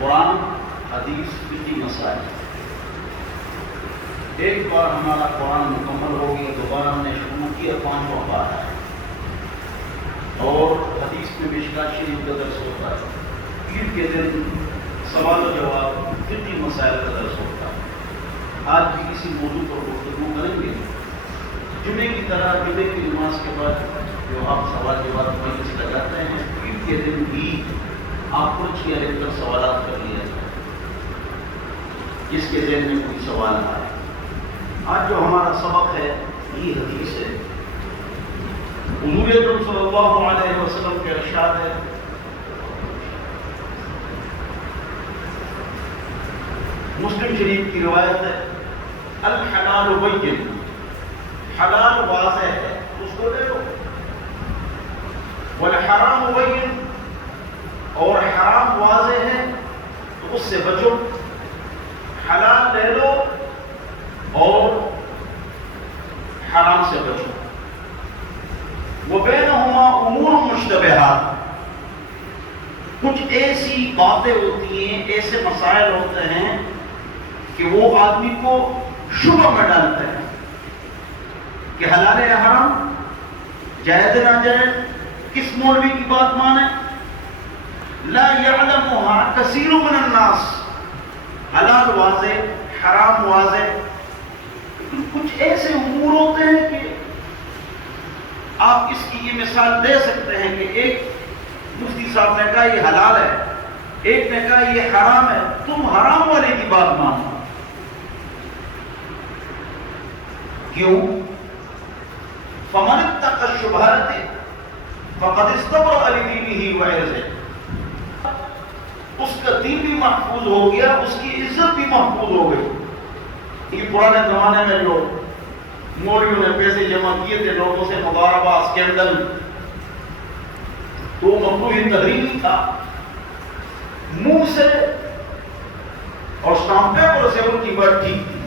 قرآن حدیث فقہی مسائل. ایک بار ہمارا قرآن مکمل ہو گیا، دوبارہ ہم نے شروع کیا 5واں پارہ ہے، اور حدیث میں مشکات شریف کا درس ہوتا ہے. عید کے دن سوال و جواب فقہی مسائل کا درس ہوتا ہے. آج بھی کسی موضوع پر گفتگو کریں گے. جمعے کی طرح جمعے کی نماز کے بعد جو آپ سوال جواب مجلس لگاتے ہیں، عید کے دن بھی آپ کو اچھی لکھ کر سوالات کر لیا جائے جس کے ذہن میں کوئی سوال آئے. آج جو ہمارا سبق ہے یہ حدیث ہے. حضور اکرم صلی اللہ علیہ وسلم کے ارشاد ہے، مسلم شریف کی روایت ہے، الحلال بین، حلال واضح ہے اس کو لے لو، والحرام بین، اور حرام واضح ہے تو اس سے بچو. حلال لے لو اور حرام سے بچو. وبینہما امور مشتبہات، کچھ ایسی باتیں ہوتی ہیں، ایسے مسائل ہوتے ہیں کہ وہ آدمی کو شبہ میں ڈالتے ہیں کہ حلال ہے حرام، جائز نہ جائز، کس مولوی کی بات مانے. لا يعلمها كثير من الناس، حلال واضح حرام واضح، لیکن کچھ ایسے امور ہوتے ہیں کہ آپ اس کی یہ مثال دے سکتے ہیں کہ ایک مفتی صاحب نے کہا یہ حلال ہے، ایک نے کہا یہ حرام ہے، تم حرام والے کی بات مانو. کیوں؟ فَمَنِ اتَّقَى الشُّبْهَاتِ فَقَدِ اسْتَبْرَأَ لِدِينِهِ وَعِرْضِهِ، اس کا دین بھی محفوظ ہو گیا، اس کی عزت بھی محفوظ ہو گئی. یہ پرانے زمانے میں جو مولویوں نے پیسے جمع کیے تھے لوگوں سے، مضاربہ، اسکینڈل، تو مقبول تحریری تھا. منہ سے اور اسٹامپ پیپر سے ان کی بات ٹھیک تھی،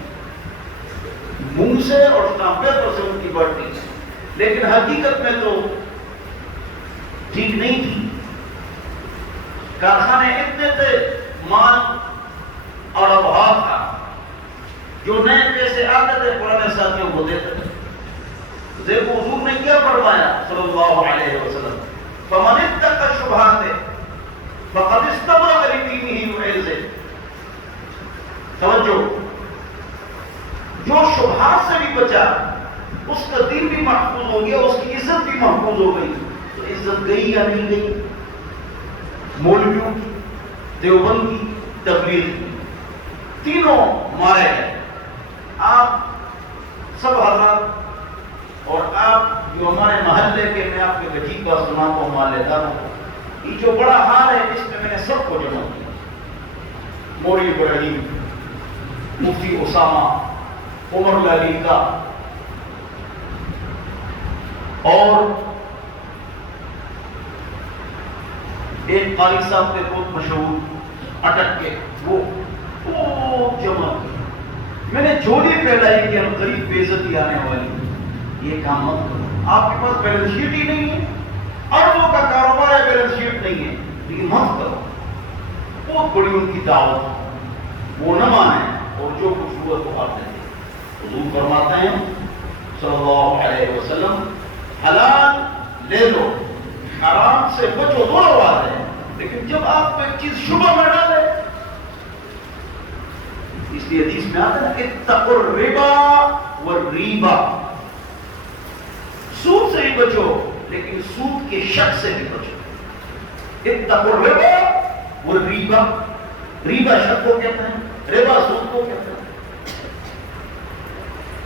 منہ سے اور اسٹامپ پیپر سے ان کی بات ٹھیک تھی، لیکن حقیقت میں تو ٹھیک نہیں تھی. کارخانے اتنے تھے، مال اور ابھاؤ تھا، جو نئے پیسے آتے تھے پرانے ساتھیوں کو دیتے تھے. دیکھو حضور نے کیا فرمایا صلی اللہ علیہ وسلم، فَمَنِ اتَّقَى الشُّبْهَاتِ فَقَدِ اسْتَبْرَأَ لِدِينِهِ وَعِرْضِهِ. توجہ، جو شبہات سے بھی بچا اس کا دین بھی محفوظ ہو گیا، اس کی عزت بھی محفوظ ہو گئی. تو عزت گئی یا نہیں گئی؟ مولویوں کی، دیوبند کی، تبلیغ کی، تینوں مارے ہیں. آپ سب حضرات اور آپ جو ہمارے محلے کے، میں آپ کے عجیب بات سناتا ہوں محلے داروں کو، یہ جو بڑا حال ہے اس میں نے سب کو جمع کیا. مولوی ابراہیم، مفتی اسامہ، عمر علی کا، اور ایک قاری صاحب کے بہت مشہور اٹک کے، وہ جمع کیا. میں نے جھولی پھیلائی کہ ہم غریب بے عزتی آنے والی، یہ کام مت کرو. آپ کے پاس بیلنس شیٹ ہی نہیں ہے، اربوں کا کاروبار ہے، بیلنس شیٹ نہیں ہے، لیکن مت کرو. بہت بڑی ان کی دعوت، وہ نہ مانے اور جو کچھ ہوا تو آپ نے. حضور فرماتے ہیں صلی اللہ علیہ وسلم، حلال لے لو، حرام سے بچو، دونوں بات ہے. لیکن جب آپ کو ایک چیز شبہ میں ڈالے، اس لیے حدیث میں آتا ہے اتقوا الربا والریبا، سود سے بھی بچو لیکن سود کے شک سے بھی بچو. اتقوا الربا والریبا، ریبا شک کو کہتے ہیں، ربا سود کو کہتے ہیں.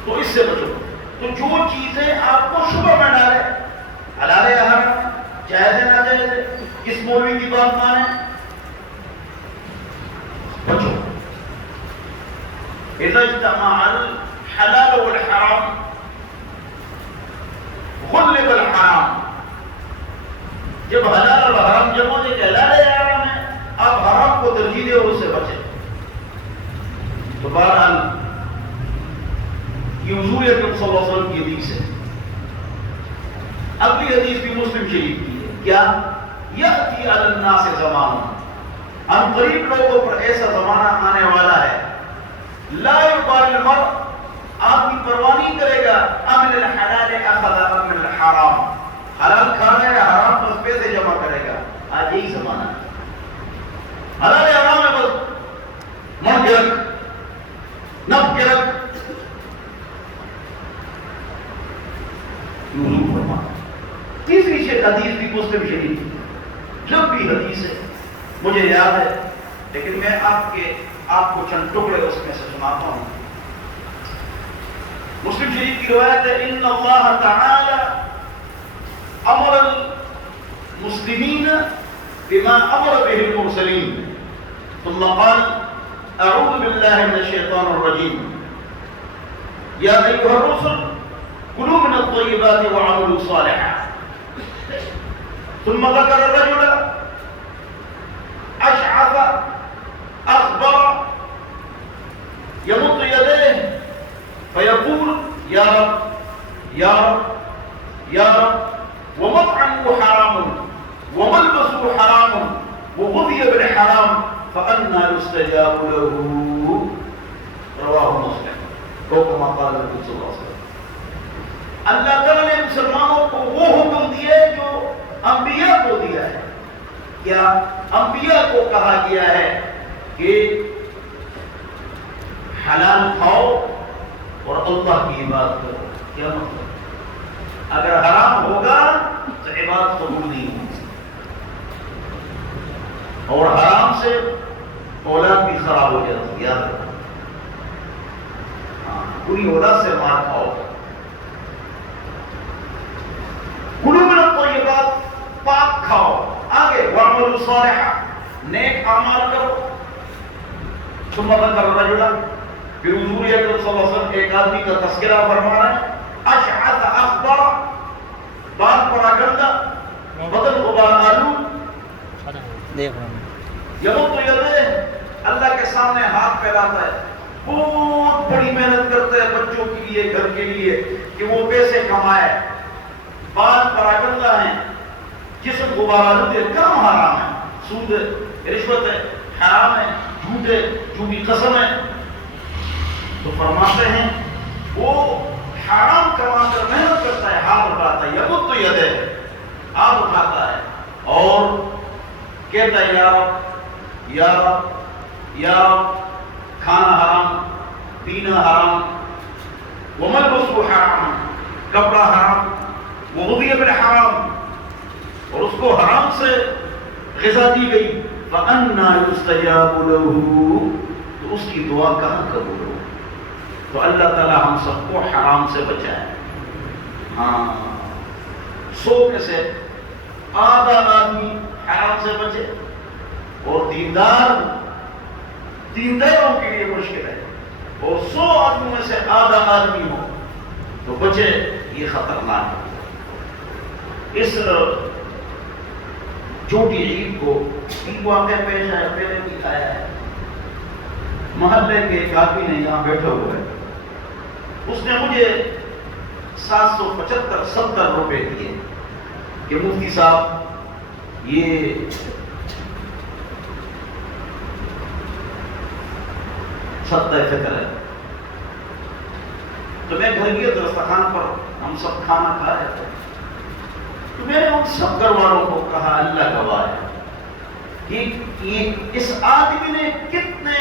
تو اس سے بچو. تو جو چیزیں آپ کو شبہ میں ڈالے، حلال یا حرام، جائز ہے نہ جائز ہے، کس مولوی کی بات مانے، بچو. اذا اجتمع الحلال والحرام غلب الحرام، جب حلال اور حرام جمع ہو جائے، حلال ہے حرام ہے، آپ حرام کو ترجیح دے اور اس سے بچیں. تو بہرحال یہ حضور اکرم صلی اللہ علیہ وسلم کی حدیث ہے. اگلی حدیث بھی مسلم شریف کی ہے. کیا؟ یأتی علی الناس زمان، ان قریب لوگوں پر ایسا زمانہ آنے والا ہے لا یبال المرء، آدمی پرواہ نہیں کرے گا امن الحلال اخذ ام من الحرام، حلال کھانا ہے حرام پر پیسے جمع کرے گا. آج یہی زمانہ ہے. حلال حرام ہے بس من کے رکھ نب کے رکھ. تیسری شیخ حدیث بھی مسلم شریف، جب بھی حدیث ہے مجھے یاد ہے لیکن میں آپ کو چند ٹکڑے اس میں سے سناتا ہوں. مسلم شریف کی روایت ہے ان اللہ تعالی امر المسلمین بما امر به المرسلین ثم قال اعوذ باللہ من الشیطان الرجیم یا ایھا الرسل کلوا من الطیبات وعملوا صالحا. ثم ذكر الرجل اشعث اخضر يمد يديه فيقول يا رب يا رب يا رب ومطعمه حرام وملبسه حرام وغذي بالحرام فأنى يستجاب له. رواه مسلم. كما قال النبي صلى الله عليه وسلم. اللہ تعالیٰ نے مسلمانوں کو وہ حکم دیا ہے جو انبیاء کو دیا ہے. کیا انبیاء کو کہا گیا ہے کہ حلال کھاؤ اور اللہ کی عبادت کرو. کیا مطلب؟ اگر حرام ہوگا تو عبادت قبول نہیں ہوگی اور حرام سے اولاد بھی خراب ہو جاتی. یاد رکھو پوری اولاد سے مار کھاؤ. کلوا من الطیبات، پاک کھاؤ. آگے وعملوا صالحا، نیک اعمال کرو. ثم ذکر الرجل، پھر حضور اکرم صلی اللہ علیہ وسلم ایک آدمی کا تذکرہ فرما رہے ہیں. اشعث اخضر، بال پراگندہ، بدن غبار آلود، یمد یدیہ، اللہ کے سامنے ہاتھ پھیلاتا ہے. بہت بڑی محنت کرتا ہے بچوں کے لیے، گھر کے لیے کہ وہ پیسے کمائے. بال پراگندہ ہیں، جسم غبار آلود ہے. کام حرام ہے، سود ہے، رشوت ہے، حرام ہے، جھوٹ ہے، جھوٹی قسم ہے. تو فرماتے ہیں وہ حرام کما کر محنت کرتا ہے، ہاتھ اٹھاتا ہے. یمد یدیہ، ہاتھ اٹھاتا ہے اور کہتا ہے یا رب یا رب یا رب. کھانا حرام، پینا حرام، وملبسہ حرام، کپڑا حرام، وغذی بالحرام، اور اس کو حرام سے غذا دی گئی. فأنى يستجاب له، تو اس کی دعا کہاں قبول ہو؟ تو اللہ تعالی ہم سب کو حرام سے بچائے. ہاں 100 میں سے آدھا آدمی حرام سے بچے اور دینداروں کے لیے مشکل ہے. اور 100 آدمیوں میں سے آدھا آدمی ہو تو بچے. یہ خطرناک ہے. اس چھوٹی عید کو ایک واقعہ پیش آیا، پہلے بھی آیا ہے. محلے کے ایک آدمی نے یہاں بیٹھے ہوئے، اس نے مجھے 775-70 روپے دیے کہ مفتی صاحب یہ صدقہ فطر ہے. تو میں گھر گیا دسترخوان پر ہم سب کھانا کھا رہے تھے. تو میں نے ان سب گھر والوں کو کہا اللہ گواہ ہے کہ اس آدمی نے کتنے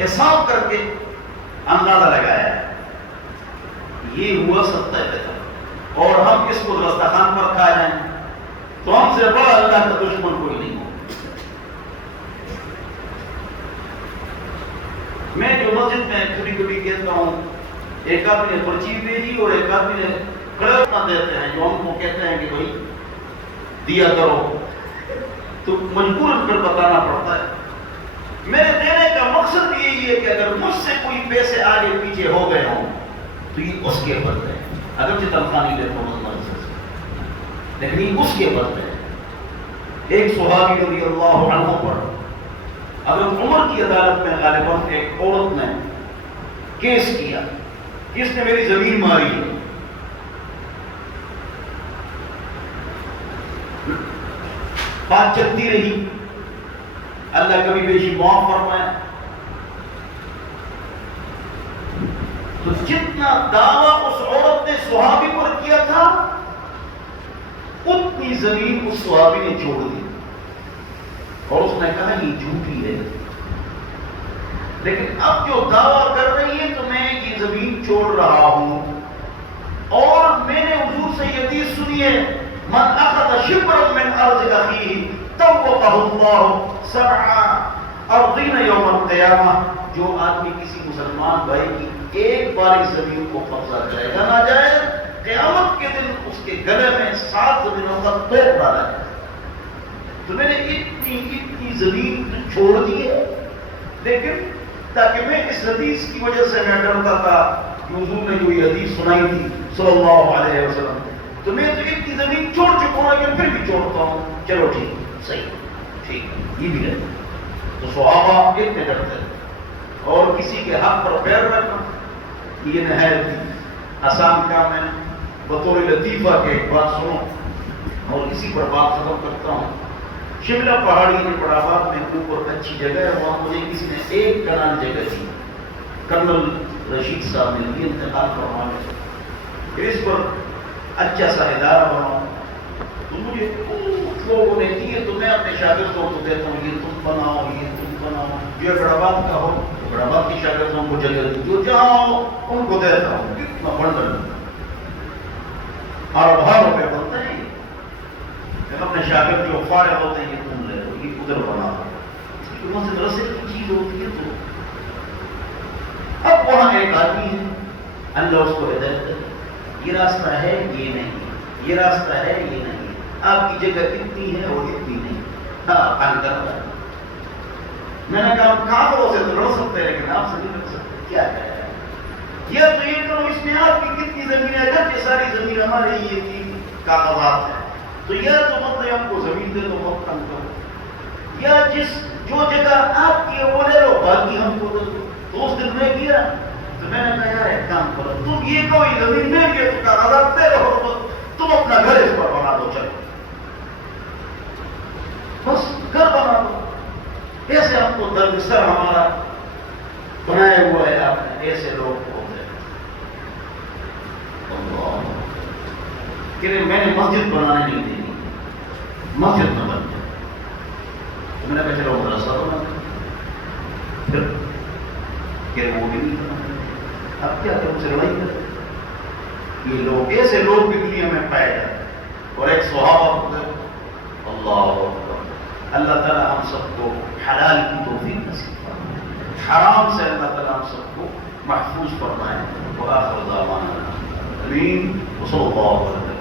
حساب کر کے اندازہ لگایا ہے. یہ ہوا صدقہ فطر اور ہم اس کو دسترخوان پر کھا رہے ہیں تو ہم سے بڑا اللہ کا دشمن کوئی نہیں ہو. میں جو مسجد میں کبھی کبھی کہتا ہوں، ایک آدمی نے پرچی بھیجی اور ایک آدمی نے کھڑے نہ دیتے ہیں جو ہم کو کہتے ہیں کہ بھائی دیا کرو، تو مجبوراً پھر بتانا پڑتا ہے. میرے دینے کا مقصد یہی ہے کہ اگر مجھ سے کوئی پیسے آگے پیچھے ہو گئے ہوں تو یہ اس کے بدلے ہے. اگرچہ تنخواہ نہیں دیتا ہوں لیکن یہ اس کے بدلے ہے. ایک صحابی رضی اللہ عنہ پر حضرت عمر کی عدالت میں غالباً ایک عورت نے کیس کیا کہ اس نے میری زمین ماری ہے. بات چلتی رہی اللہ کبھی بیشی معاف فرمائے. تو جتنا دعویٰ اس عورت نے صحابی پر کیا تھا اتنی زمین اس صحابی نے چھوڑ دی اور اس نے کہا یہ جھوٹی ہے. لیکن اب جو دعویٰ کر رہی ہے تو میں یہ زمین چھوڑ رہا ہوں. اور میں نے حضور سے یہ حدیث سنی ہے من اخذ شبرا من ارض اخیہ طوقہ اللہ 7 ارضین یوم القیامہ. جو آدمی کسی مسلمان بھائی کی ایک بار اس زمین کو قبضہ کرے گا ناجائز قیامت کے دن اس کے گلے میں 7 زمینوں کا توق ڈالا جائے. تو میں نے اتنی زمین چھوڑ دی ہے لیکن تاکہ میں اس حدیث کی وجہ سے میں ڈرتا تھا کہ حضور نے جو یہ حدیث سنائی تھی صلی اللہ علیہ وسلم تو میں تو اتنی زمین چھوڑ چکا ہوں لیکن پھر بھی چھوڑتا ہوں. چلو ٹھیک صحیح ٹھیک یہ بھی ہے. تو صحابہ اتنے ڈرتے ہیں اور کسی کے حق پر پیر رکھنا یہ نہایت آسان کام ہے. بطور لطیفہ کے ایک بات سنو اور اسی پر بات ختم کرتا ہوں. شملہ پہاڑی بڑاباد میں اوپر اچھی جگہ ہے. وہاں مجھے کسی نے 1 کنال جگہ دی. کرنل رشید صاحب نے بھی انتقال فرمانے پھر اس پر اچھا سا ادارہ بناؤ. تو مجھے لوگوں نے دیے تو میں اپنے شاگردوں کو دیتا ہوں یہ تم بناؤ یہ تم بناؤ. جو بڑاباد کا ہو بڑاباد کی شاگردوں کو جگہ دی جو جہاں ہو ان کو دیتا ہوں. کتنا بڑھ اور بہت روپے بنتا ہے. اپنے شاگرد جو فارغ ہوتے ہیں یہ تم لے لو یہ ادھر بنا دو. مدرسے کی چیز ہوتی ہے. تو اب وہاں ایک آدمی ہے اللہ اس کو ہدایت دے یہ راستہ ہے یہ نہیں یہ راستہ ہے یہ نہیں آپ کی جگہ اتنی ہے اور اتنی نہیں. ہاں ہے. میں نے کہا کافروں سے تو لڑ سکتے ہیں لیکن آپ سے نہیں لڑ سکتے. کیا ہے یہ تو یہ کرو اس میں آپ کی کتنی زمین ہے جب یہ ساری زمین ہمارے یہ تھی کاغذات ہے تو یہ تو مطلب ہم کو زمین دے تو وقت کم کرو یا جس جو جگہ آپ کی ہے وہ لے لو باقی ہم کو دے دو. تو اس دن میں کیا تو میں نے کہا یار ایک کام کرو تم یہ کوئی زمین نہیں ہے تو کاغذات دے رہو تم اپنا گھر اس پر بنا دو. چلو بس گھر بنا دو. ایسے ہم کو درد سر ہمارا بنایا ہوا ہے آپ نے ایسے لوگ ہوتے ہیں. کہ میں نے مسجد بنانے نہیں دینی مسجد نہ بن جائے. تو میں نے کہا چلو مدرسہ بنا پھر کہ وہ بھی نہیں بنا. اب کیا تم سے لڑائی کرتے یہ لوگ ایسے لوگ بھی دنیا میں پائے جاتے. اور ایک صحابہ ہوتے اللہ اللہ تعالیٰ ہم سب کو حلال کی توفیق نصیب فرمائے. حرام سے اللہ تعالیٰ ہم سب کو محفوظ فرمائے. وآخر دعوانا آمین وصلی اللہ علیہ وسلم.